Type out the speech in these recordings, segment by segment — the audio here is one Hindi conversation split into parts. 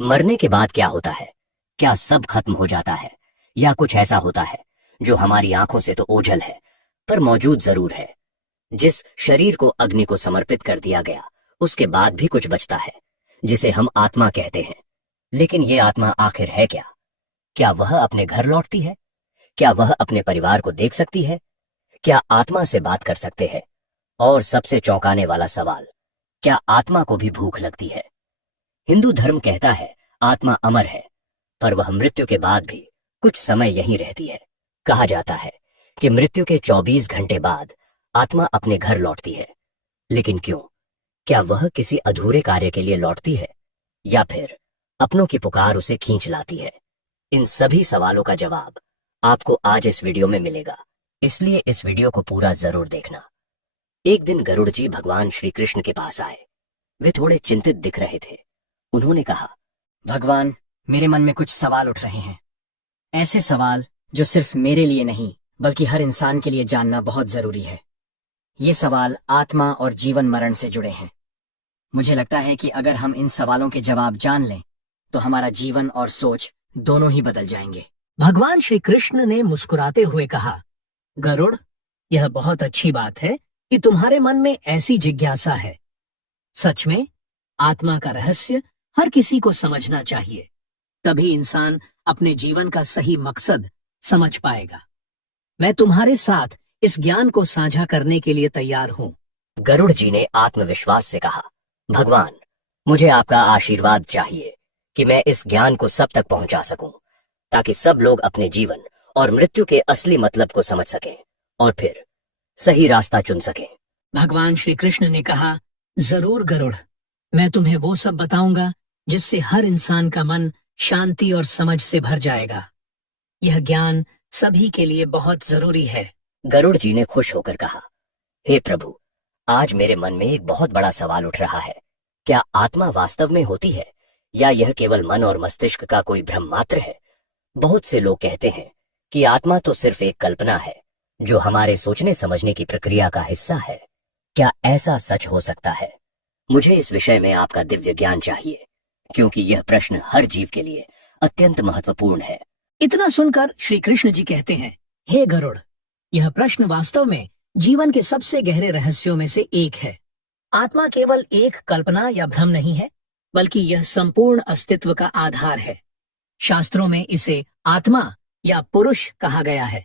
मरने के बाद क्या होता है? क्या सब खत्म हो जाता है, या कुछ ऐसा होता है जो हमारी आंखों से तो ओझल है पर मौजूद जरूर है? जिस शरीर को अग्नि को समर्पित कर दिया गया, उसके बाद भी कुछ बचता है जिसे हम आत्मा कहते हैं। लेकिन ये आत्मा आखिर है क्या? क्या वह अपने घर लौटती है? क्या वह अपने परिवार को देख सकती है? क्या आत्मा से बात कर सकते हैं? और सबसे चौंकाने वाला सवाल, क्या आत्मा को भी भूख लगती है? हिंदू धर्म कहता है आत्मा अमर है, पर वह मृत्यु के बाद भी कुछ समय यहीं रहती है। कहा जाता है कि मृत्यु के 24 घंटे बाद आत्मा अपने घर लौटती है। लेकिन क्यों? क्या वह किसी अधूरे कार्य के लिए लौटती है, या फिर अपनों की पुकार उसे खींच लाती है? इन सभी सवालों का जवाब आपको आज इस वीडियो में मिलेगा, इसलिए इस वीडियो को पूरा जरूर देखना। एक दिन गरुड़ जी भगवान श्री कृष्ण के पास आए। वे थोड़े चिंतित दिख रहे थे। उन्होंने कहा, भगवान, मेरे मन में कुछ सवाल उठ रहे हैं। ऐसे सवाल जो सिर्फ मेरे लिए नहीं बल्कि हर इंसान के लिए जानना बहुत जरूरी है। ये सवाल आत्मा और जीवन मरण से जुड़े हैं। मुझे लगता है कि अगर हम इन सवालों के जवाब जान लें तो हमारा जीवन और सोच दोनों ही बदल जाएंगे। भगवान श्री कृष्ण ने मुस्कुराते हुए कहा, गरुड़, यह बहुत अच्छी बात है कि तुम्हारे मन में ऐसी जिज्ञासा है। सच में आत्मा का रहस्य हर किसी को समझना चाहिए, तभी इंसान अपने जीवन का सही मकसद समझ पाएगा। मैं तुम्हारे साथ इस ज्ञान को साझा करने के लिए तैयार हूँ। गरुड़ जी ने आत्मविश्वास से कहा, भगवान, मुझे आपका आशीर्वाद चाहिए कि मैं इस ज्ञान को सब तक पहुंचा सकूं, ताकि सब लोग अपने जीवन और मृत्यु के असली मतलब को समझ सकें और फिर सही रास्ता चुन सकें। भगवान श्री कृष्ण ने कहा, जरूर गरुड़, मैं तुम्हें वो सब बताऊंगा जिससे हर इंसान का मन शांति और समझ से भर जाएगा। यह ज्ञान सभी के लिए बहुत जरूरी है। गरुड़ जी ने खुश होकर कहा, हे प्रभु, आज मेरे मन में एक बहुत बड़ा सवाल उठ रहा है। क्या आत्मा वास्तव में होती है, या यह केवल मन और मस्तिष्क का कोई भ्रम मात्र है? बहुत से लोग कहते हैं कि आत्मा तो सिर्फ एक कल्पना है जो हमारे सोचने समझने की प्रक्रिया का हिस्सा है। क्या ऐसा सच हो सकता है? मुझे इस विषय में आपका दिव्य ज्ञान चाहिए, क्योंकि यह प्रश्न हर जीव के लिए अत्यंत महत्वपूर्ण है। इतना सुनकर श्री कृष्ण जी कहते हैं, हे गरुड़, यह प्रश्न वास्तव में जीवन के सबसे गहरे रहस्यों में से एक है। आत्मा केवल एक कल्पना या भ्रम नहीं है, बल्कि यह संपूर्ण अस्तित्व का आधार है। शास्त्रों में इसे आत्मा या पुरुष कहा गया है,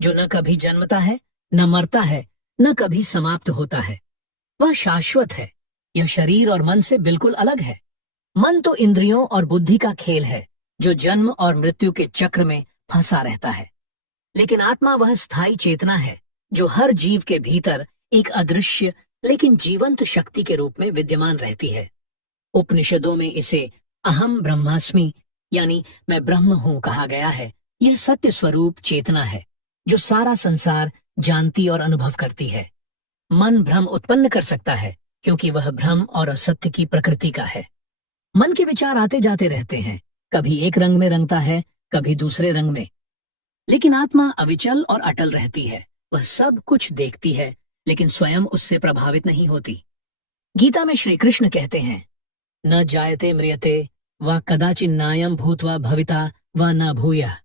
जो न कभी जन्मता है, न मरता है, न कभी समाप्त होता है। वह शाश्वत है। यह शरीर और मन से बिल्कुल अलग है। मन तो इंद्रियों और बुद्धि का खेल है, जो जन्म और मृत्यु के चक्र में फंसा रहता है। लेकिन आत्मा वह स्थायी चेतना है जो हर जीव के भीतर एक अदृश्य लेकिन जीवंत शक्ति के रूप में विद्यमान रहती है। उपनिषदों में इसे अहम ब्रह्मास्मि यानी मैं ब्रह्म हूँ कहा गया है। यह सत्य स्वरूप चेतना है जो सारा संसार जानती और अनुभव करती है। मन भ्रम उत्पन्न कर सकता है, क्योंकि वह भ्रम और असत्य की प्रकृति का है। मन के विचार आते जाते रहते हैं, कभी एक रंग में रंगता है, कभी दूसरे रंग में। लेकिन आत्मा अविचल और अटल रहती है। वह सब कुछ देखती है, लेकिन स्वयं उससे प्रभावित नहीं होती। गीता में श्री कृष्ण कहते हैं, न जायते म्रियते व कदाचिन्नायं भूत्वा भविता व न भूयः।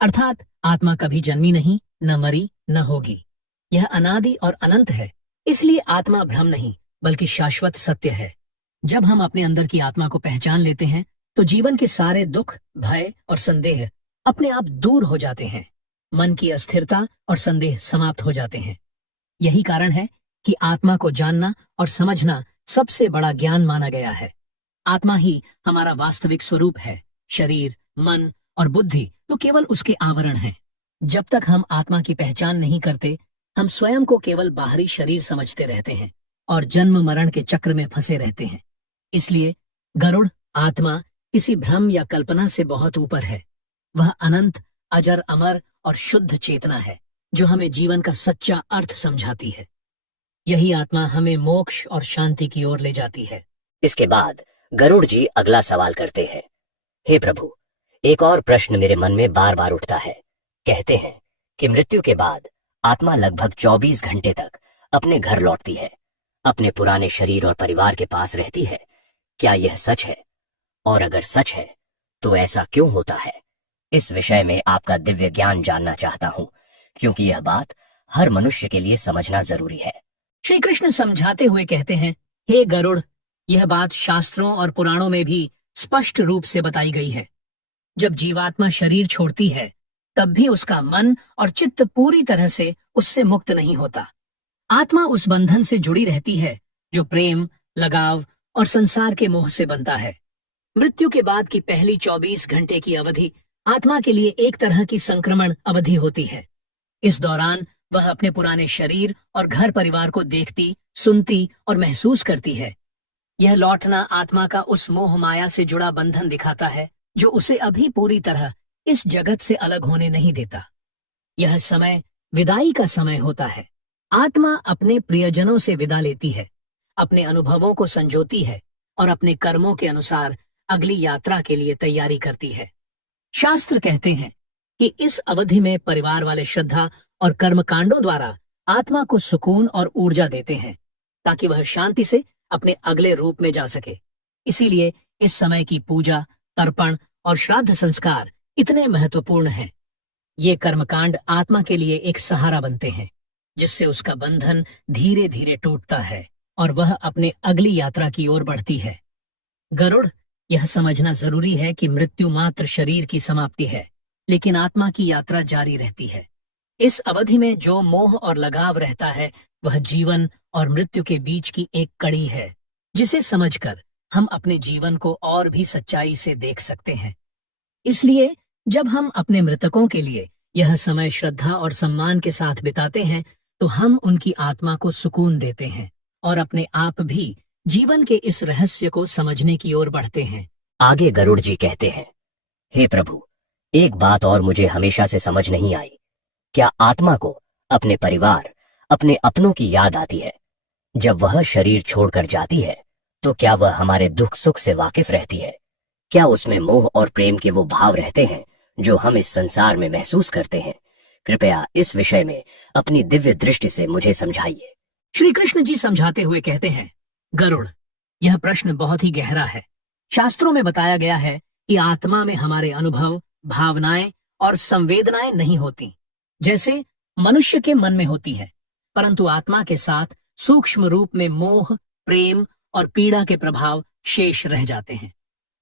अर्थात आत्मा कभी जन्मी नहीं, न मरी, न होगी। यह अनादि और अनंत है, इसलिए आत्मा भ्रम नहीं बल्कि शाश्वत सत्य है। जब हम अपने अंदर की आत्मा को पहचान लेते हैं तो जीवन के सारे दुख, भय और संदेह अपने आप दूर हो जाते हैं। मन की अस्थिरता और संदेह समाप्त हो जाते हैं। यही कारण है कि आत्मा को जानना और समझना सबसे बड़ा ज्ञान माना गया है। आत्मा ही हमारा वास्तविक स्वरूप है। शरीर, मन और बुद्धि तो केवल उसके आवरण हैं। जब तक हम आत्मा की पहचान नहीं करते, हम स्वयं को केवल बाहरी शरीर समझते रहते हैं और जन्म मरण के चक्र में फंसे रहते हैं। इसलिए गरुड़, आत्मा किसी भ्रम या कल्पना से बहुत ऊपर है। वह अनंत, अजर, अमर और शुद्ध चेतना है जो हमें जीवन का सच्चा अर्थ समझाती है। यही आत्मा हमें मोक्ष और शांति की ओर ले जाती है। इसके बाद गरुड़ जी अगला सवाल करते हैं, हे प्रभु, एक और प्रश्न मेरे मन में बार बार उठता है। कहते हैं कि मृत्यु के बाद आत्मा लगभग 24 घंटे तक अपने घर लौटती है, अपने पुराने शरीर और परिवार के पास रहती है। क्या यह सच है? और अगर सच है तो ऐसा क्यों होता है? इस विषय में आपका दिव्य ज्ञान जानना चाहता हूँ, क्योंकि यह बात हर मनुष्य के लिए समझना जरूरी है। श्री कृष्ण समझाते हुए कहते हैं, हे गरुड़, यह बात शास्त्रों और पुराणों में भी स्पष्ट रूप से बताई गई है। जब जीवात्मा शरीर छोड़ती है तब भी उसका मन और चित्त पूरी तरह से उससे मुक्त नहीं होता। आत्मा उस बंधन से जुड़ी रहती है जो प्रेम, लगाव और संसार के मोह से बनता है। मृत्यु के बाद की पहली 24 घंटे की अवधि आत्मा के लिए एक तरह की संक्रमण अवधि होती है। इस दौरान वह अपने पुराने शरीर और घर परिवार को देखती, सुनती और महसूस करती है। यह लौटना आत्मा का उस मोह माया से जुड़ा बंधन दिखाता है जो उसे अभी पूरी तरह इस जगत से अलग होने नहीं देता। यह समय विदाई का समय होता है। आत्मा अपने प्रियजनों से विदा लेती है, अपने अनुभवों को संजोती है और अपने कर्मों के अनुसार अगली यात्रा के लिए तैयारी करती है। शास्त्र कहते हैं कि इस अवधि में परिवार वाले श्रद्धा और कर्मकांडों द्वारा आत्मा को सुकून और ऊर्जा देते हैं ताकि वह शांति से अपने अगले रूप में जा सके। इसीलिए इस समय की पूजा, तर्पण और श्राद्ध संस्कार इतने महत्वपूर्ण हैं। ये कर्मकांड आत्मा के लिए एक सहारा बनते हैं जिससे उसका बंधन धीरे धीरे टूटता है और वह अपने अगली यात्रा की ओर बढ़ती है। गरुड़, यह समझना जरूरी है कि मृत्यु मात्र शरीर की समाप्ति है, लेकिन आत्मा की यात्रा जारी रहती है। इस अवधि में जो मोह और लगाव रहता है वह जीवन और मृत्यु के बीच की एक कड़ी है, जिसे समझकर हम अपने जीवन को और भी सच्चाई से देख सकते हैं। इसलिए जब हम अपने मृतकों के लिए यह समय श्रद्धा और सम्मान के साथ बिताते हैं तो हम उनकी आत्मा को सुकून देते हैं और अपने आप भी जीवन के इस रहस्य को समझने की ओर बढ़ते हैं। आगे गरुड़ जी कहते हैं, हे प्रभु, एक बात और मुझे हमेशा से समझ नहीं आई। क्या आत्मा को अपने परिवार, अपने अपनों की याद आती है? जब वह शरीर छोड़कर जाती है तो क्या वह हमारे दुख सुख से वाकिफ रहती है? क्या उसमें मोह और प्रेम के वो भाव रहते हैं जो हम इस संसार में महसूस करते हैं? कृपया इस विषय में अपनी दिव्य दृष्टि से मुझे समझाइए। श्री कृष्ण जी समझाते हुए कहते हैं, गरुड़, यह प्रश्न बहुत ही गहरा है। शास्त्रों में बताया गया है कि आत्मा में हमारे अनुभव, भावनाएं और संवेदनाएं नहीं होती जैसे मनुष्य के मन में होती है, परंतु आत्मा के साथ सूक्ष्म रूप में मोह, प्रेम और पीड़ा के प्रभाव शेष रह जाते हैं।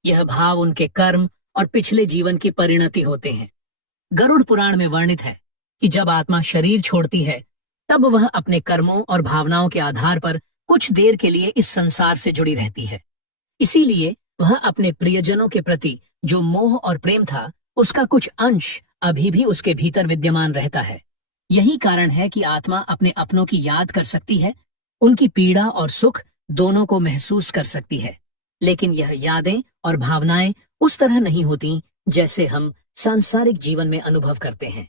यह भाव उनके कर्म और पिछले जीवन की परिणति होते हैं। गरुड़ पुराण में वर्णित है कि जब आत्मा शरीर छोड़ती है तब वह अपने कर्मों और भावनाओं के आधार पर कुछ देर के लिए इस संसार से जुड़ी रहती है। इसीलिए वह अपने प्रियजनों के प्रति जो मोह और प्रेम था उसका कुछ अंश अभी भी उसके भीतर विद्यमान रहता है। यही कारण है कि आत्मा अपने अपनों की याद कर सकती है, उनकी पीड़ा और सुख दोनों को महसूस कर सकती है, लेकिन यह यादें और भावनाएं उस तरह नहीं होती जैसे हम सांसारिक जीवन में अनुभव करते हैं।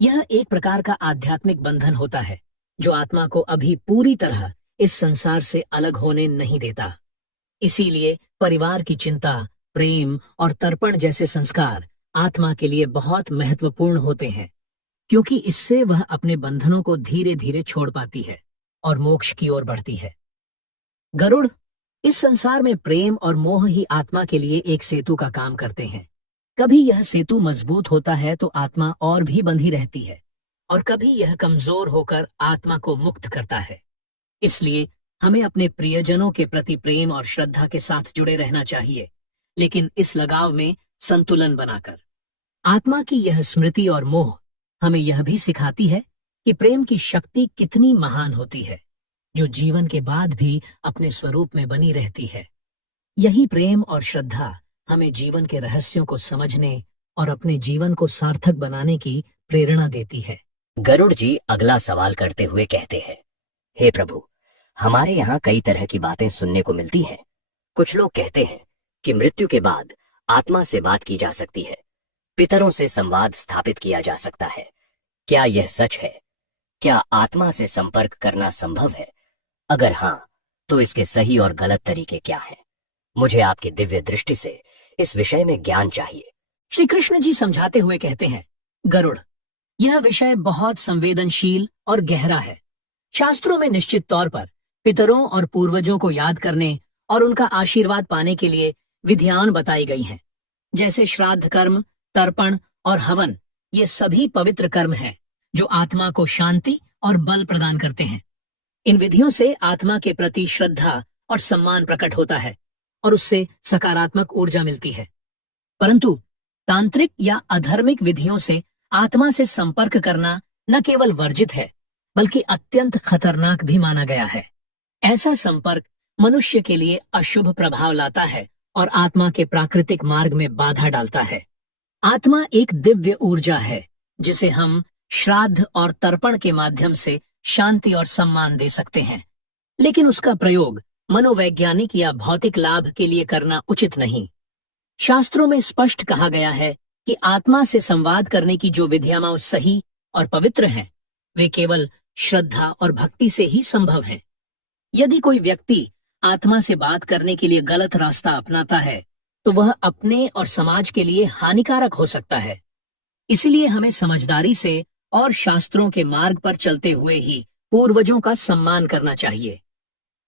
यह एक प्रकार का आध्यात्मिक बंधन होता है जो आत्मा को अभी पूरी तरह इस संसार से अलग होने नहीं देता। इसीलिए परिवार की चिंता, प्रेम और तर्पण जैसे संस्कार आत्मा के लिए बहुत महत्वपूर्ण होते हैं, क्योंकि इससे वह अपने बंधनों को धीरे धीरे छोड़ पाती है और मोक्ष की ओर बढ़ती है। गरुड़, इस संसार में प्रेम और मोह ही आत्मा के लिए एक सेतु का काम करते हैं। कभी यह सेतु मजबूत होता है तो आत्मा और भी बंधी रहती है और कभी यह कमजोर होकर आत्मा को मुक्त करता है। इसलिए हमें अपने प्रियजनों के प्रति प्रेम और श्रद्धा के साथ जुड़े रहना चाहिए, लेकिन इस लगाव में संतुलन बनाकर। आत्मा की यह स्मृति और मोह हमें यह भी सिखाती है कि प्रेम की शक्ति कितनी महान होती है, जो जीवन के बाद भी अपने स्वरूप में बनी रहती है। यही प्रेम और श्रद्धा हमें जीवन के रहस्यों को समझने और अपने जीवन को सार्थक बनाने की प्रेरणा देती है। गरुड़ जी अगला सवाल करते हुए कहते हैं, हे प्रभु, हमारे यहाँ कई तरह की बातें सुनने को मिलती हैं। कुछ लोग कहते हैं कि मृत्यु के बाद आत्मा से बात की जा सकती है, पितरों से संवाद स्थापित किया जा सकता है। क्या यह सच है? क्या आत्मा से संपर्क करना संभव है? अगर हाँ, तो इसके सही और गलत तरीके क्या हैं? मुझे आपकी दिव्य दृष्टि से इस विषय में ज्ञान चाहिए। श्री कृष्ण जी समझाते हुए कहते हैं, गरुड़, यह विषय बहुत संवेदनशील और गहरा है। शास्त्रों में निश्चित तौर पर पितरों और पूर्वजों को याद करने और उनका आशीर्वाद पाने के लिए विधियां बताई गई हैं, जैसे श्राद्ध कर्म, तर्पण और हवन। ये सभी पवित्र कर्म हैं जो आत्मा को शांति और बल प्रदान करते हैं। इन विधियों से आत्मा के प्रति श्रद्धा और सम्मान प्रकट होता है और उससे सकारात्मक ऊर्जा मिलती है। परंतु तांत्रिक या अधर्मिक विधियों से आत्मा से संपर्क करना न केवल वर्जित है, बल्कि अत्यंत खतरनाक भी माना गया है। ऐसा संपर्क मनुष्य के लिए अशुभ प्रभाव लाता है और आत्मा के प्राकृतिक मार्ग में बाधा डालता है। आत्मा एक दिव्य ऊर्जा है जिसे हम श्राद्ध और तर्पण के माध्यम से शांति और सम्मान दे सकते हैं, लेकिन उसका प्रयोग मनोवैज्ञानिक या भौतिक लाभ के लिए करना उचित नहीं। शास्त्रों में स्पष्ट कहा गया है कि आत्मा से संवाद करने की जो विधियां सही और पवित्र हैं, वे केवल श्रद्धा और भक्ति से ही संभव हैं। यदि कोई व्यक्ति आत्मा से बात करने के लिए गलत रास्ता अपनाता है, तो वह अपने और समाज के लिए हानिकारक हो सकता है। इसलिए हमें समझदारी से और शास्त्रों के मार्ग पर चलते हुए ही पूर्वजों का सम्मान करना चाहिए।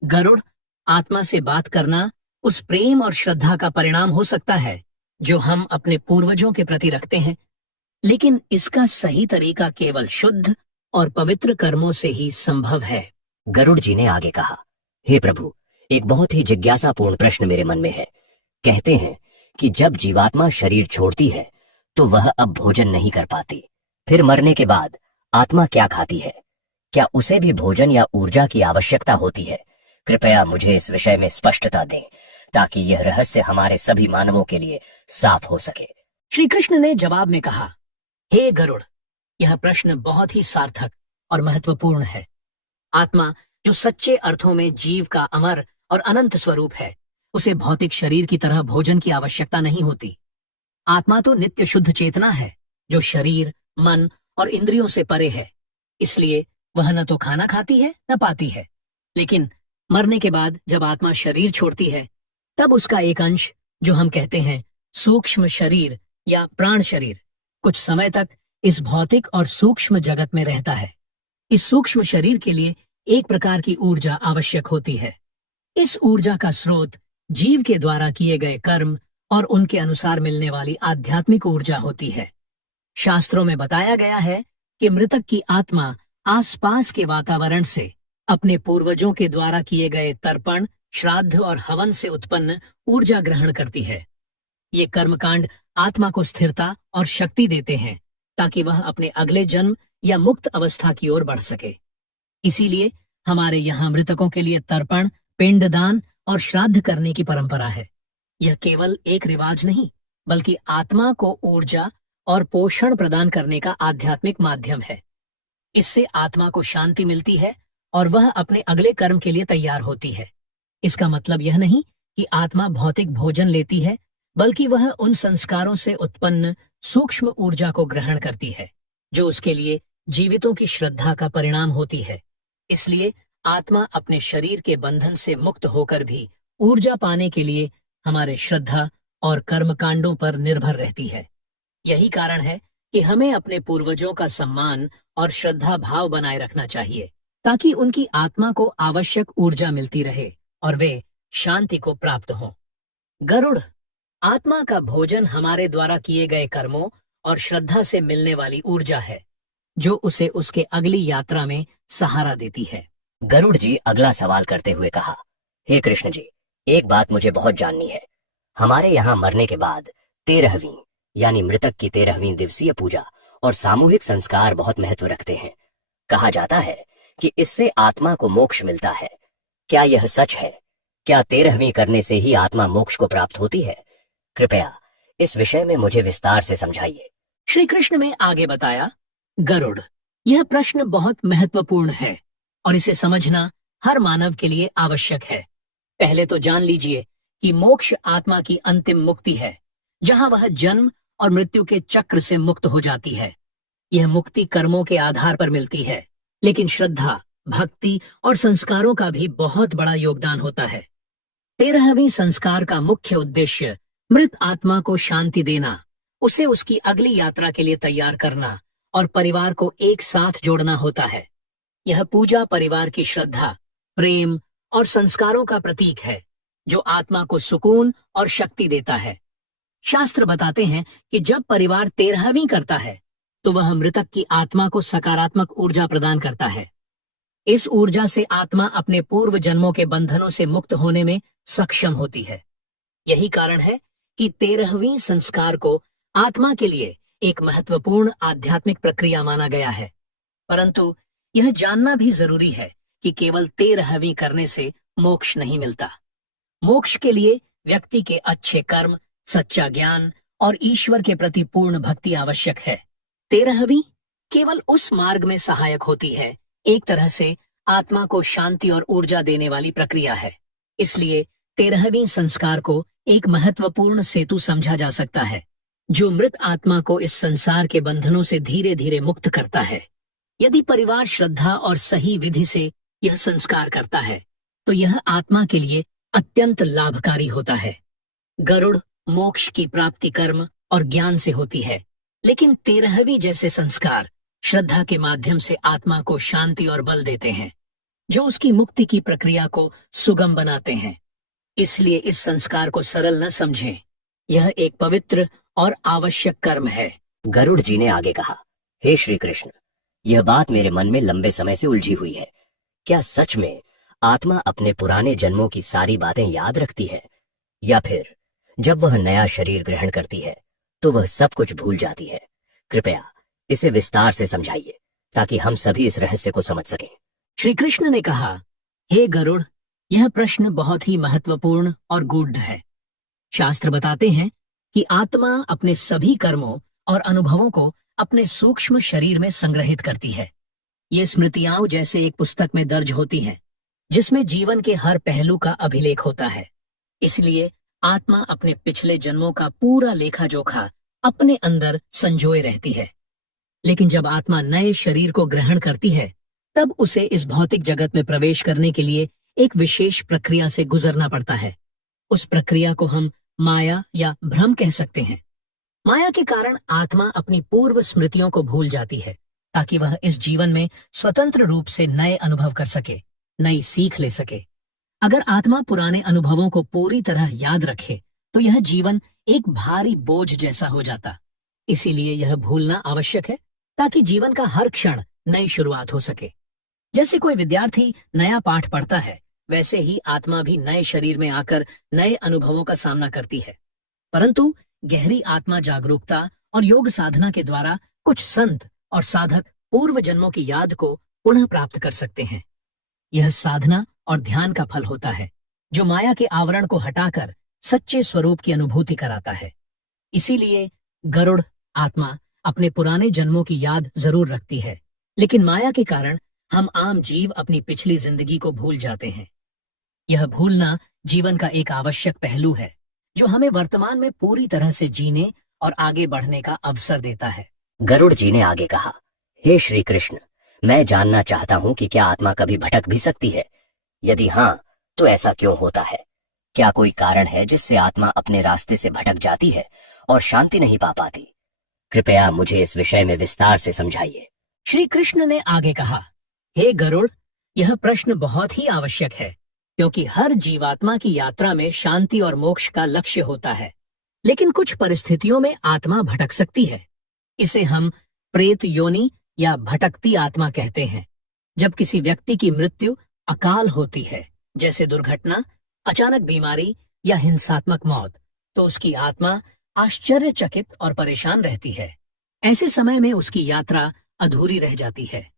गरुड़, आत्मा से बात करना उस प्रेम और श्रद्धा का परिणाम हो सकता है जो हम अपने पूर्वजों के प्रति रखते हैं, लेकिन इसका सही तरीका केवल शुद्ध और पवित्र कर्मों से ही संभव है। गरुड़ जी ने आगे कहा, हे प्रभु, एक बहुत ही जिज्ञासापूर्ण प्रश्न मेरे मन में है। कहते हैं कि जब जीवात्मा शरीर छोड़ती है तो वह अब भोजन नहीं कर पाती, फिर मरने के बाद आत्मा क्या खाती है? क्या उसे भी भोजन या ऊर्जा की आवश्यकता होती है? कृपया मुझे इस विषय में स्पष्टता दें ताकि यह रहस्य हमारे सभी मानवों के लिए साफ हो सके। श्री कृष्ण ने जवाब में कहा, हे गरुड़, यह प्रश्न बहुत ही सार्थक और महत्वपूर्ण है। आत्मा, जो सच्चे अर्थों में जीव का अमर और अनंत स्वरूप है, उसे भौतिक शरीर की तरह भोजन की आवश्यकता नहीं होती। आत्मा तो नित्य शुद्ध चेतना है जो शरीर, मन और इंद्रियों से परे है। इसलिए वह न तो खाना खाती है न पाती है। लेकिन मरने के बाद जब आत्मा शरीर छोड़ती है, तब उसका एक अंश, जो हम कहते हैं सूक्ष्म शरीर या प्राण शरीर, कुछ समय तक इस भौतिक और सूक्ष्म जगत में रहता है। इस सूक्ष्म शरीर के लिए एक प्रकार की ऊर्जा आवश्यक होती है। इस ऊर्जा का स्रोत जीव के द्वारा किए गए कर्म और उनके अनुसार मिलने वाली आध्यात्मिक ऊर्जा होती है। शास्त्रों में बताया गया है कि मृतक की आत्मा आसपास के वातावरण से, अपने पूर्वजों के द्वारा किए गए तर्पण, श्राद्ध और हवन से उत्पन्न ऊर्जा ग्रहण करती है। ये कर्मकांड आत्मा को स्थिरता और शक्ति देते हैं ताकि वह अपने अगले जन्म या मुक्त अवस्था की ओर बढ़ सके। इसीलिए हमारे यहाँ मृतकों के लिए तर्पण, पिंडदान और श्राद्ध करने की परंपरा है। यह केवल एक रिवाज नहीं, बल्कि आत्मा को ऊर्जा और पोषण प्रदान करने का आध्यात्मिक माध्यम है। इससे आत्मा को शांति मिलती है और वह अपने अगले कर्म के लिए तैयार होती है। इसका मतलब यह नहीं कि आत्मा भौतिक भोजन लेती है, बल्कि वह उन संस्कारों से उत्पन्न सूक्ष्म ऊर्जा को ग्रहण करती है जो उसके लिए जीवितों की श्रद्धा का परिणाम होती है। इसलिए आत्मा अपने शरीर के बंधन से मुक्त होकर भी ऊर्जा पाने के लिए हमारे श्रद्धा और कर्मकांडों पर निर्भर रहती है। यही कारण है कि हमें अपने पूर्वजों का सम्मान और श्रद्धा भाव बनाए रखना चाहिए, ताकि उनकी आत्मा को आवश्यक ऊर्जा मिलती रहे और वे शांति को प्राप्त हों। गरुड़, आत्मा का भोजन हमारे द्वारा किए गए कर्मों और श्रद्धा से मिलने वाली ऊर्जा है जो उसे उसके अगली यात्रा में सहारा देती है। गरुड़ जी अगला सवाल करते हुए कहा, हे कृष्ण जी, एक बात मुझे बहुत जाननी है। हमारे यहाँ मरने के बाद 13वीं यानी मृतक की 13वीं दिवसीय पूजा और सामूहिक संस्कार बहुत महत्व रखते हैं। कहा जाता है कि इससे आत्मा को मोक्ष मिलता है। क्या यह सच है? क्या 13वीं करने से ही आत्मा मोक्ष को प्राप्त होती है? कृपया इस विषय में मुझे विस्तार से समझाइए। श्री कृष्ण ने आगे बताया, गरुड़, यह प्रश्न बहुत महत्वपूर्ण है और इसे समझना हर मानव के लिए आवश्यक है। पहले तो जान लीजिए कि मोक्ष आत्मा की अंतिम मुक्ति है, जहां वह जन्म और मृत्यु के चक्र से मुक्त हो जाती है। यह मुक्ति कर्मों के आधार पर मिलती है, लेकिन श्रद्धा, भक्ति और संस्कारों का भी बहुत बड़ा योगदान होता है। 13वीं संस्कार का मुख्य उद्देश्य मृत आत्मा को शांति देना, उसे उसकी अगली यात्रा के लिए तैयार करना और परिवार को एक साथ जोड़ना होता है। यह पूजा परिवार की श्रद्धा, प्रेम और संस्कारों का प्रतीक है जो आत्मा को सुकून और शक्ति देता है। शास्त्र बताते हैं कि जब परिवार 13वीं करता है तो वह मृतक की आत्मा को सकारात्मक ऊर्जा प्रदान करता है। इस ऊर्जा से आत्मा अपने पूर्व जन्मों के बंधनों से मुक्त होने में सक्षम होती है। यही कारण है कि 13वीं संस्कार को आत्मा के लिए एक महत्वपूर्ण आध्यात्मिक प्रक्रिया माना गया है। परंतु यह जानना भी जरूरी है कि केवल 13वीं करने से मोक्ष नहीं मिलता। मोक्ष के लिए व्यक्ति के अच्छे कर्म, सच्चा ज्ञान और ईश्वर के प्रति पूर्ण भक्ति आवश्यक है। 13वीं केवल उस मार्ग में सहायक होती है, एक तरह से आत्मा को शांति और ऊर्जा देने वाली प्रक्रिया है। इसलिए 13वीं संस्कार को एक महत्वपूर्ण सेतु समझा जा सकता है, जो मृत आत्मा को इस संसार के बंधनों से धीरे धीरे मुक्त करता है। यदि परिवार श्रद्धा और सही विधि से यह संस्कार करता है तो यह आत्मा के लिए अत्यंत लाभकारी होता है। गरुड़ मोक्ष की प्राप्ति कर्म और ज्ञान से होती है, लेकिन 13वीं जैसे संस्कार श्रद्धा के माध्यम से आत्मा को शांति और बल देते हैं, जो उसकी मुक्ति की प्रक्रिया को सुगम बनाते हैं। इसलिए इस संस्कार को सरल न समझें, यह एक पवित्र और आवश्यक कर्म है। गरुड़ जी ने आगे कहा, हे श्री कृष्ण, यह बात मेरे मन में लंबे समय से उलझी हुई है। क्या सच में आत्मा अपने पुराने जन्मों की सारी बातें याद रखती है, या फिर जब वह नया शरीर ग्रहण करती है तो वह सब कुछ भूल जाती है? कृपया इसे विस्तार से समझाइए ताकि हम सभी इस रहस्य को समझ सकें। श्री कृष्ण ने कहा, हे गरुड़, यह प्रश्न बहुत ही महत्वपूर्ण और गूढ़ है। शास्त्र बताते हैं कि आत्मा अपने सभी कर्मों और अनुभवों को अपने सूक्ष्म शरीर में संग्रहित करती है। ये स्मृतियां जैसे एक पुस्तक में दर्ज होती हैं, जिसमें जीवन के हर पहलू का अभिलेख होता है। इसलिए आत्मा अपने पिछले जन्मों का पूरा लेखा जोखा अपने अंदर संजोए रहती है। लेकिन जब आत्मा नए शरीर को ग्रहण करती है, तब उसे इस भौतिक जगत में प्रवेश करने के लिए एक विशेष प्रक्रिया से गुजरना पड़ता है। उस प्रक्रिया को हम माया या भ्रम कह सकते हैं। माया के कारण आत्मा अपनी पूर्व स्मृतियों को भूल जाती है, ताकि वह इस जीवन में स्वतंत्र रूप से नए अनुभव कर सके, नई सीख ले सके। अगर आत्मा पुराने अनुभवों को पूरी तरह याद रखे तो यह जीवन एक भारी बोझ जैसा हो जाता। इसीलिए यह भूलना आवश्यक है, ताकि जीवन का हर क्षण नई शुरुआत हो सके। जैसे कोई विद्यार्थी नया पाठ पढ़ता है, वैसे ही आत्मा भी नए शरीर में आकर नए अनुभवों का सामना करती है। परंतु गहरी आत्मा जागरूकता और योग साधना के द्वारा कुछ संत और साधक पूर्व जन्मों की याद को पुनः प्राप्त कर सकते हैं। यह साधना और ध्यान का फल होता है, जो माया के आवरण को हटाकर सच्चे स्वरूप की अनुभूति कराता है। इसीलिए गरुड़ आत्मा अपने पुराने जन्मों की याद जरूर रखती है, लेकिन माया के कारण हम आम जीव अपनी पिछली जिंदगी को भूल जाते हैं। यह भूलना जीवन का एक आवश्यक पहलू है, जो हमें वर्तमान में पूरी तरह से जीने और आगे बढ़ने का अवसर देता है। गरुड़ जी ने आगे कहा, हे श्री कृष्ण, मैं जानना चाहता हूं कि क्या आत्मा कभी भटक भी सकती है? यदि हाँ, तो ऐसा क्यों होता है? क्या कोई कारण है जिससे आत्मा अपने रास्ते से भटक जाती है और शांति नहीं पा पाती? कृपया मुझे इस विषय में विस्तार से समझाइए। श्री कृष्ण ने आगे कहा, हे गरुड़, यह प्रश्न बहुत ही आवश्यक है, क्योंकि हर जीवात्मा की यात्रा में शांति और मोक्ष का लक्ष्य होता है। लेकिन कुछ परिस्थितियों में आत्मा भटक सकती है। इसे हम प्रेत योनि या भटकती आत्मा कहते हैं। जब किसी व्यक्ति की मृत्यु अकाल होती है, जैसे दुर्घटना, अचानक बीमारी या हिंसात्मक मौत, तो उसकी आत्मा आश्चर्यचकित और परेशान रहती है। ऐसे समय में उसकी यात्रा अधूरी रह जाती है।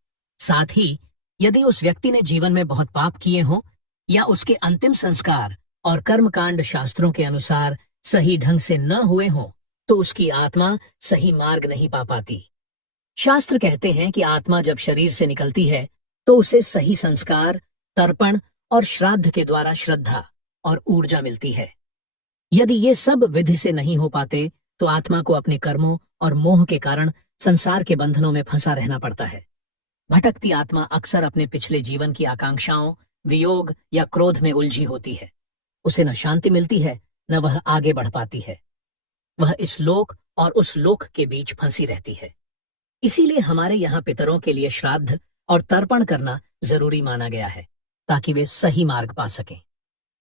साथ ही यदि उस व्यक्ति ने जीवन में बहुत पाप किए हों या उसके अंतिम संस्कार और कर्मकांड शास्त्रों के अनुसार सही ढंग से न हुए हों, तो उसकी आत्मा सही मार्ग नहीं पा पाती। शास्त्र कहते हैं कि आत्मा जब शरीर से निकलती है तो उसे सही संस्कार, तर्पण और श्राद्ध के द्वारा श्रद्धा और ऊर्जा मिलती है। यदि ये सब विधि से नहीं हो पाते तो आत्मा को अपने कर्मों और मोह के कारण संसार के बंधनों में फंसा रहना पड़ता है। भटकती आत्मा अक्सर अपने पिछले जीवन की आकांक्षाओं, वियोग या क्रोध में उलझी होती है। उसे न शांति मिलती है, न वह आगे बढ़ पाती है। वह इस लोक और उस लोक के बीच फंसी रहती है। इसीलिए हमारे यहाँ पितरों के लिए श्राद्ध और तर्पण करना जरूरी माना गया है, ताकि वे सही मार्ग पा सकें।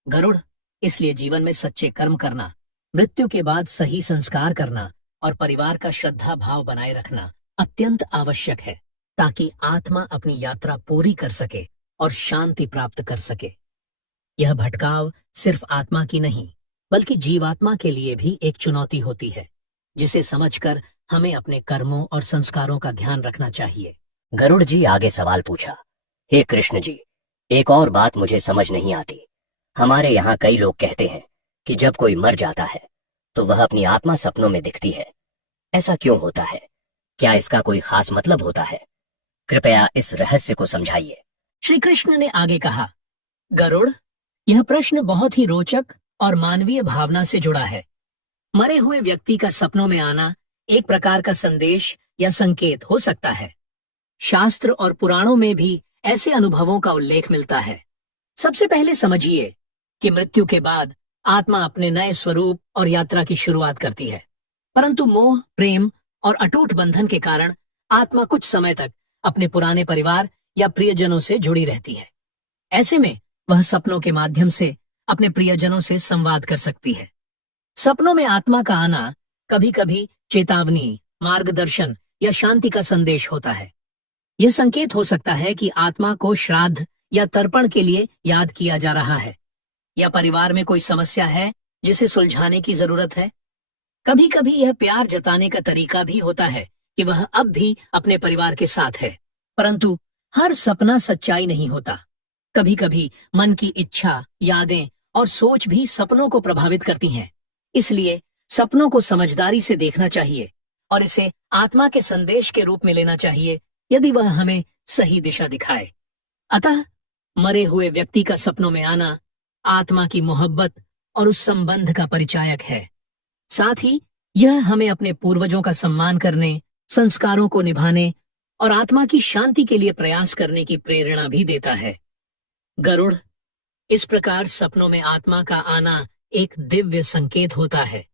गरुड़, इसलिए जीवन में सच्चे कर्म करना, मृत्यु के बाद सही संस्कार करना और परिवार का श्रद्धा भाव बनाए रखना अत्यंत आवश्यक है, ताकि आत्मा अपनी यात्रा पूरी कर सके और शांति प्राप्त कर सके। यह भटकाव सिर्फ आत्मा की नहीं, बल्कि जीवात्मा के लिए भी एक चुनौती होती है, जिसे समझकर हमें अपने कर्मों और संस्कारों का ध्यान रखना चाहिए। गरुड़ जी आगे सवाल पूछा, हे कृष्ण जी, एक और बात मुझे समझ नहीं आती। हमारे यहाँ कई लोग कहते हैं कि जब कोई मर जाता है तो वह अपनी आत्मा सपनों में दिखती है। ऐसा क्यों होता है? क्या इसका कोई खास मतलब होता है? कृपया इस रहस्य को समझाइए। श्री कृष्ण ने आगे कहा, गरुड़, यह प्रश्न बहुत ही रोचक और मानवीय भावना से जुड़ा है। मरे हुए व्यक्ति का सपनों में आना एक प्रकार का संदेश या संकेत हो सकता है। शास्त्र और पुराणों में भी ऐसे अनुभवों का उल्लेख मिलता है। सबसे पहले समझिए कि मृत्यु के बाद आत्मा अपने नए स्वरूप और यात्रा की शुरुआत करती है, परंतु मोह, प्रेम और अटूट बंधन के कारण आत्मा कुछ समय तक अपने पुराने परिवार या प्रियजनों से जुड़ी रहती है। ऐसे में वह सपनों के माध्यम से अपने प्रियजनों से संवाद कर सकती है। सपनों में आत्मा का आना कभी कभी चेतावनी, मार्गदर्शन या शांति का संदेश होता है। यह संकेत हो सकता है कि आत्मा को श्राद्ध या तर्पण के लिए याद किया जा रहा है, या परिवार में कोई समस्या है जिसे सुलझाने की जरूरत है। कभी कभी यह प्यार जताने का तरीका भी होता है कि वह अब भी अपने परिवार के साथ है, परंतु हर सपना सच्चाई नहीं होता। कभी कभी मन की इच्छा, यादें और सोच भी सपनों को प्रभावित करती हैं। इसलिए सपनों को समझदारी से देखना चाहिए और इसे आत्मा के संदेश के रूप में लेना चाहिए, यदि वह हमें सही दिशा दिखाए। अतः मरे हुए व्यक्ति का सपनों में आना आत्मा की मोहब्बत और उस संबंध का परिचायक है। साथ ही यह हमें अपने पूर्वजों का सम्मान करने, संस्कारों को निभाने और आत्मा की शांति के लिए प्रयास करने की प्रेरणा भी देता है। गरुड़, इस प्रकार सपनों में आत्मा का आना एक दिव्य संकेत होता है,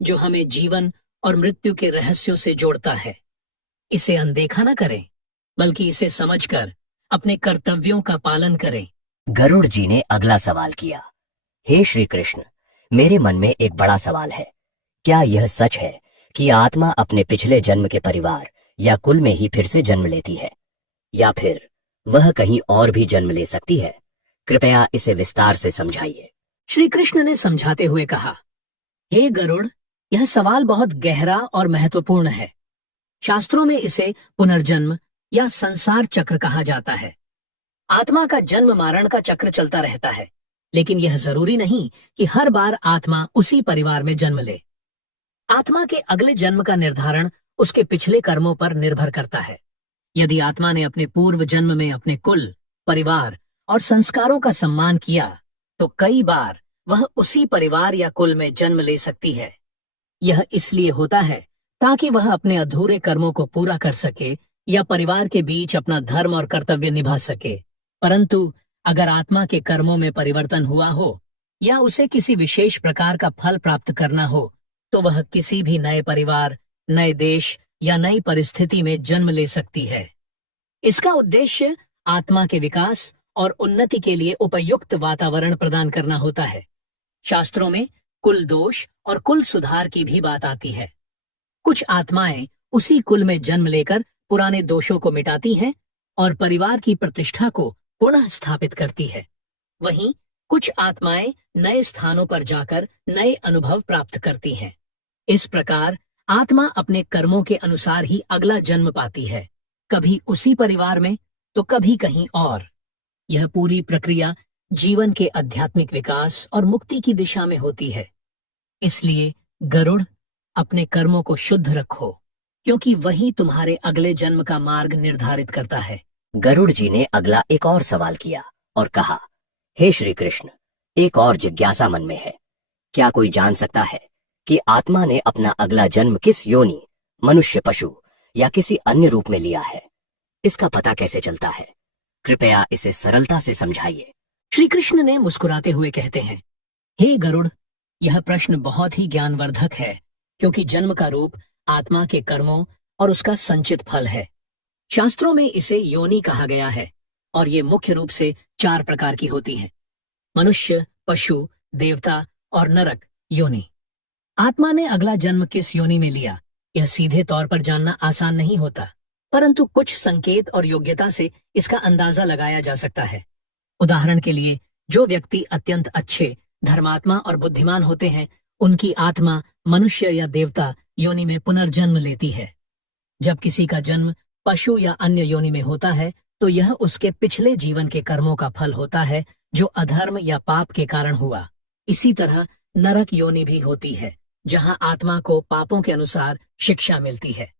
जो हमें जीवन और मृत्यु के रहस्यों से जोड़ता है। इसे अनदेखा न करें, बल्कि इसे समझकर अपने कर्तव्यों का पालन करें। गरुड़ जी ने अगला सवाल किया, हे श्री कृष्ण, मेरे मन में एक बड़ा सवाल है। क्या यह सच है कि आत्मा अपने पिछले जन्म के परिवार या कुल में ही फिर से जन्म लेती है, या फिर वह कहीं और भी जन्म ले सकती है? कृपया इसे विस्तार से समझाइए। श्री कृष्ण ने समझाते हुए कहा, हे गरुड़, यह सवाल बहुत गहरा और महत्वपूर्ण है। शास्त्रों में इसे पुनर्जन्म या संसार चक्र कहा जाता है। आत्मा का जन्म मरण का चक्र चलता रहता है, लेकिन यह जरूरी नहीं कि हर बार आत्मा उसी परिवार में जन्म ले। आत्मा के अगले जन्म का निर्धारण उसके पिछले कर्मों पर निर्भर करता है। यदि आत्मा ने अपने पूर्व जन्म में अपने कुल, परिवार और संस्कारों का सम्मान किया, तो कई बार वह उसी परिवार या कुल में जन्म ले सकती है। यह इसलिए होता है ताकि वह अपने अधूरे कर्मों को पूरा कर सके या परिवार के बीच अपना धर्म और कर्तव्य निभा सके। परंतु अगर आत्मा के कर्मों में परिवर्तन हुआ हो या उसे किसी विशेष प्रकार का फल प्राप्त करना हो, तो वह किसी भी नए परिवार, नए देश या नई परिस्थिति में जन्म ले सकती है। इसका उद्देश्य आत्मा के विकास और उन्नति के लिए उपयुक्त वातावरण प्रदान करना होता है। शास्त्रों में कुल दोष और कुल सुधार की भी बात आती है। कुछ आत्माएं उसी कुल में जन्म लेकर पुराने दोषों को मिटाती हैं और परिवार की प्रतिष्ठा को पुनः स्थापित करती है। वहीं कुछ आत्माएं नए स्थानों पर जाकर नए अनुभव प्राप्त करती हैं। इस प्रकार आत्मा अपने कर्मों के अनुसार ही अगला जन्म पाती है, कभी उसी परिवार में तो कभी कहीं और। यह पूरी प्रक्रिया जीवन के आध्यात्मिक विकास और मुक्ति की दिशा में होती है। इसलिए गरुड़, अपने कर्मों को शुद्ध रखो, क्योंकि वही तुम्हारे अगले जन्म का मार्ग निर्धारित करता है। गरुड़ जी ने अगला एक और सवाल किया और कहा, हे श्री कृष्ण, एक और जिज्ञासा मन में है। क्या कोई जान सकता है कि आत्मा ने अपना अगला जन्म किस योनि, मनुष्य, पशु या किसी अन्य रूप में लिया है? इसका पता कैसे चलता है? कृपया इसे सरलता से समझाइए। श्री कृष्ण ने मुस्कुराते हुए कहते हैं, हे गरुड़, यह प्रश्न बहुत ही ज्ञानवर्धक है, क्योंकि जन्म का रूप आत्मा के कर्मों और उसका संचित फल है। शास्त्रों में इसे योनि कहा गया है और ये मुख्य रूप से 4 प्रकार की होती हैं: मनुष्य, पशु, देवता और नरक योनि। आत्मा ने अगला जन्म किस योनि में लिया, यह सीधे तौर पर जानना आसान नहीं होता, परंतु कुछ संकेत और योग्यता से इसका अंदाजा लगाया जा सकता है। उदाहरण के लिए, जो व्यक्ति अत्यंत अच्छे, धर्मात्मा और बुद्धिमान होते हैं, उनकी आत्मा मनुष्य या देवता योनि में पुनर्जन्म लेती है। जब किसी का जन्म पशु या अन्य योनि में होता है, तो यह उसके पिछले जीवन के कर्मों का फल होता है, जो अधर्म या पाप के कारण हुआ। इसी तरह नरक योनि भी होती है, जहां आत्मा को पापों के अनुसार शिक्षा मिलती है।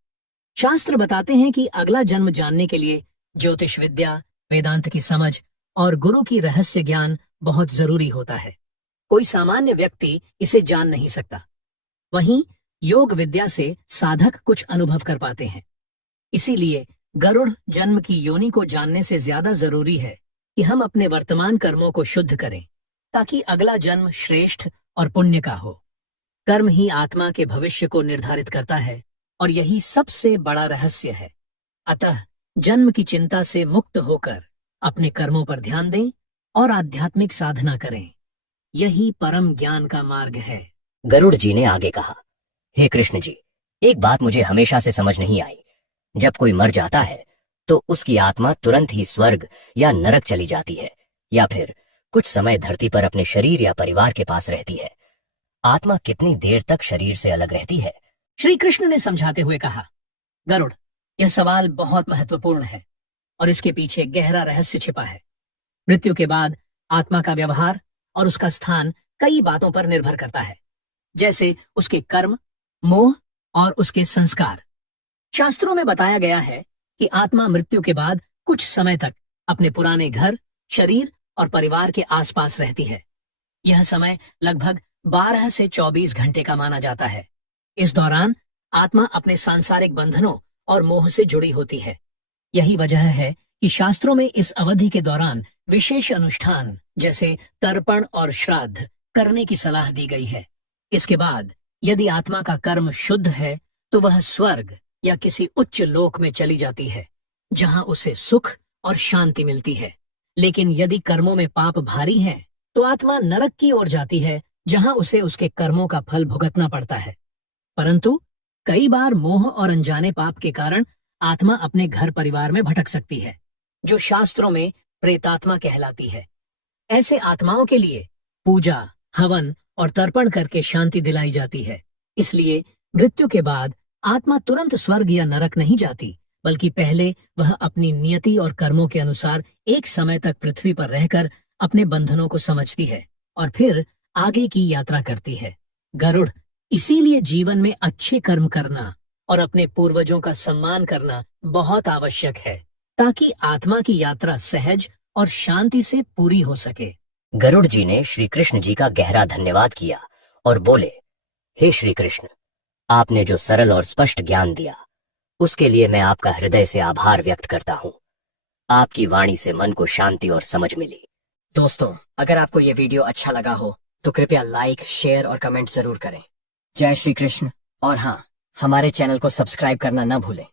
शास्त्र बताते हैं कि अगला जन्म जानने के लिए ज्योतिष विद्या, वेदांत की समझ और गुरु की रहस्य ज्ञान बहुत जरूरी होता है। कोई सामान्य व्यक्ति इसे जान नहीं सकता। वहीं योग विद्या से साधक कुछ अनुभव कर पाते हैं। इसीलिए गरुड़ जन्म की योनि को जानने से ज्यादा जरूरी है कि हम अपने वर्तमान कर्मों को शुद्ध करें, ताकि अगला जन्म श्रेष्ठ और पुण्य का हो। कर्म ही आत्मा के भविष्य को निर्धारित करता है, और यही सबसे बड़ा रहस्य है। अतः जन्म की चिंता से मुक्त होकर अपने कर्मों पर ध्यान दें और आध्यात्मिक साधना करें। यही परम ज्ञान का मार्ग है। गरुड़ जी ने आगे कहा, हे कृष्ण जी, एक बात मुझे हमेशा से समझ नहीं आई। जब कोई मर जाता है तो उसकी आत्मा तुरंत ही स्वर्ग या नरक चली जाती है, या फिर कुछ समय धरती पर अपने शरीर या परिवार के पास रहती है। आत्मा कितनी देर तक शरीर से अलग रहती है? श्री कृष्ण ने समझाते हुए कहा, गरुड़, यह सवाल बहुत महत्वपूर्ण है और इसके पीछे गहरा रहस्य छिपा है। मृत्यु के बाद आत्मा का व्यवहार और उसका स्थान कई बातों पर निर्भर करता है, जैसे उसके कर्म, मोह और उसके संस्कार। शास्त्रों में बताया गया है कि आत्मा मृत्यु के बाद कुछ समय तक अपने पुराने घर, शरीर और परिवार के आसपास रहती है। यह समय लगभग 12 से 24 घंटे का माना जाता है। इस दौरान आत्मा अपने सांसारिक बंधनों और मोह से जुड़ी होती है। यही वजह है कि शास्त्रों में इस अवधि के दौरान विशेष अनुष्ठान जैसे तर्पण और श्राद्ध करने की सलाह दी गई है। इसके बाद यदि आत्मा का कर्म शुद्ध है तो वह स्वर्ग या किसी उच्च लोक में चली जाती है, जहां उसे सुख और शांति मिलती है। लेकिन यदि कर्मों में पाप भारी हैं, तो आत्मा नरक की ओर जाती है, जहां उसे उसके कर्मों का फल भुगतना पड़ता है। परंतु कई बार मोह और अनजाने पाप के कारण आत्मा अपने घर परिवार में भटक सकती है, जो शास्त्रों में प्रेतात्मा कहलाती है। ऐसे आत्माओं के लिए पूजा, हवन और तर्पण करके शांति दिलाई जाती है। इसलिए मृत्यु के बाद आत्मा तुरंत स्वर्ग या नरक नहीं जाती, बल्कि पहले वह अपनी नियति और कर्मों के अनुसार एक समय तक पृथ्वी पर रहकर अपने बंधनों को समझती है और फिर आगे की यात्रा करती है। गरुड़, इसीलिए जीवन में अच्छे कर्म करना और अपने पूर्वजों का सम्मान करना बहुत आवश्यक है, ताकि आत्मा की यात्रा सहज और शांति से पूरी हो सके। गरुड़ जी ने श्री कृष्ण जी का गहरा धन्यवाद किया और बोले, हे श्री कृष्ण, आपने जो सरल और स्पष्ट ज्ञान दिया, उसके लिए मैं आपका हृदय से आभार व्यक्त करता हूँ। आपकी वाणी से मन को शांति और समझ मिली। दोस्तों, अगर आपको ये वीडियो अच्छा लगा हो तो कृपया लाइक, शेयर और कमेंट जरूर करें। जय श्री कृष्ण। और हाँ, हमारे चैनल को सब्सक्राइब करना न भूलें।